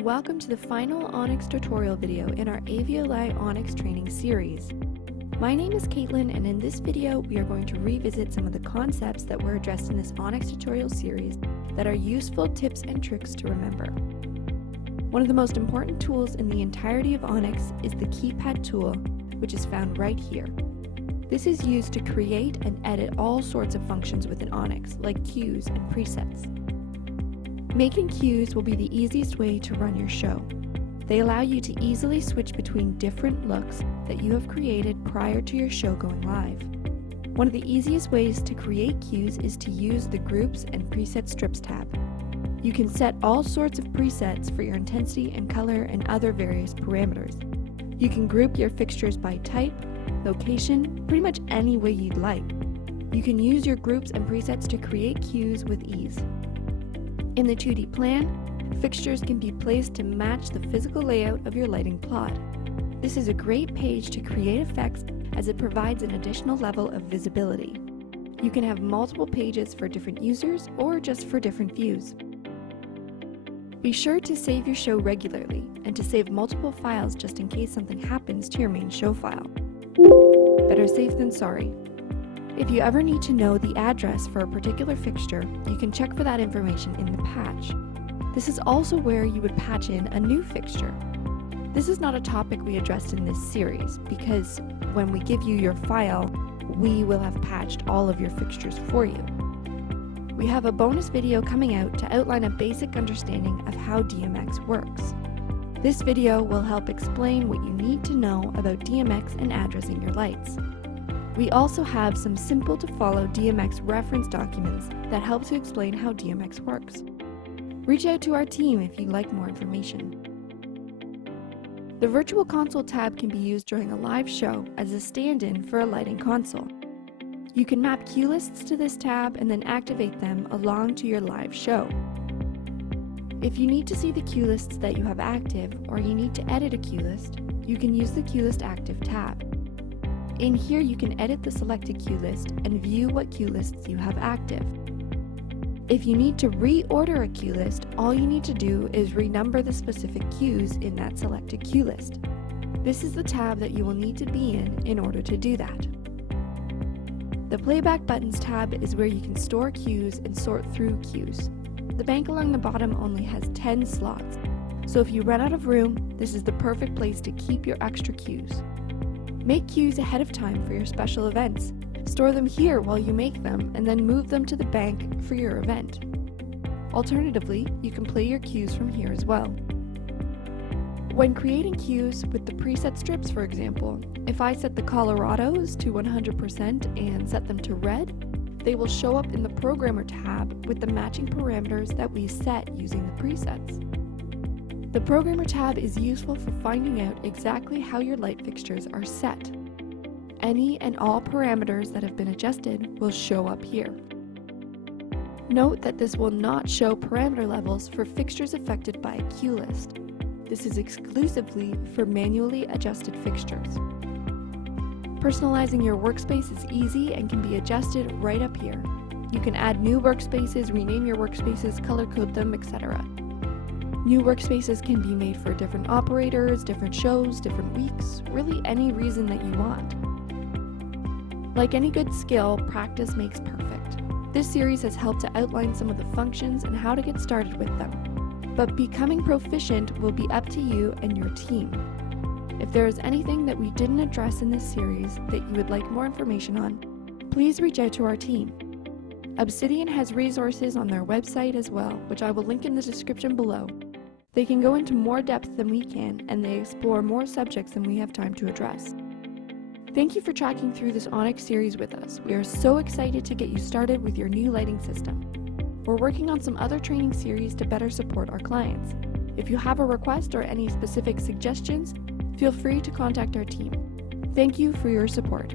and welcome to the final ONYX tutorial video in our AVLI ONYX Training series. My name is Caitlin, and in this video we are going to revisit some of the concepts that were addressed in this ONYX tutorial series that are useful tips and tricks to remember. One of the most important tools in the entirety of ONYX is the keypad tool, which is found right here. This is used to create and edit all sorts of functions within ONYX, like cues and presets. Making cues will be the easiest way to run your show. They allow you to easily switch between different looks that you have created prior to your show going live. One of the easiest ways to create cues is to use the Groups and Preset Strips tab. You can set all sorts of presets for your intensity and color and other various parameters. You can group your fixtures by type, location, pretty much any way you'd like. You can use your groups and presets to create cues with ease. In the 2D plan, fixtures can be placed to match the physical layout of your lighting plot. This is a great page to create effects as it provides an additional level of visibility. You can have multiple pages for different users or just for different views. Be sure to save your show regularly and to save multiple files just in case something happens to your main show file. Better safe than sorry. If you ever need to know the address for a particular fixture, you can check for that information in the patch. This is also where you would patch in a new fixture. This is not a topic we addressed in this series because when we give you your file, we will have patched all of your fixtures for you. We have a bonus video coming out to outline a basic understanding of how DMX works. This video will help explain what you need to know about DMX and addressing your lights. We also have some simple to follow DMX reference documents that help to explain how DMX works. Reach out to our team if you'd like more information. The Virtual Console tab can be used during a live show as a stand-in for a lighting console. You can map cue lists to this tab and then activate them along to your live show. If you need to see the cue lists that you have active or you need to edit a cue list, you can use the Cue List Active tab. In here you can edit the selected cue list and view what cue lists you have active. If you need to reorder a cue list, all you need to do is renumber the specific cues in that selected cue list. This is the tab that you will need to be in order to do that. The Playback Buttons tab is where you can store cues and sort through cues. The bank along the bottom only has 10 slots, so if you run out of room, this is the perfect place to keep your extra cues. Make cues ahead of time for your special events. Store them here while you make them, and then move them to the bank for your event. Alternatively, you can play your cues from here as well. When creating cues with the preset strips, for example, if I set the Colorados to 100% and set them to red, they will show up in the Programmer tab with the matching parameters that we set using the presets. The Programmer tab is useful for finding out exactly how your light fixtures are set. Any and all parameters that have been adjusted will show up here. Note that this will not show parameter levels for fixtures affected by a cue list. This is exclusively for manually adjusted fixtures. Personalizing your workspace is easy and can be adjusted right up here. You can add new workspaces, rename your workspaces, color code them, etc. New workspaces can be made for different operators, different shows, different weeks, really any reason that you want. Like any good skill, practice makes perfect. This series has helped to outline some of the functions and how to get started with them. But becoming proficient will be up to you and your team. If there is anything that we didn't address in this series that you would like more information on, please reach out to our team. Obsidian has resources on their website as well, which I will link in the description below. They can go into more depth than we can, and they explore more subjects than we have time to address. Thank you for tracking through this ONYX series with us. We are so excited to get you started with your new lighting system. We're working on some other training series to better support our clients. If you have a request or any specific suggestions, feel free to contact our team. Thank you for your support.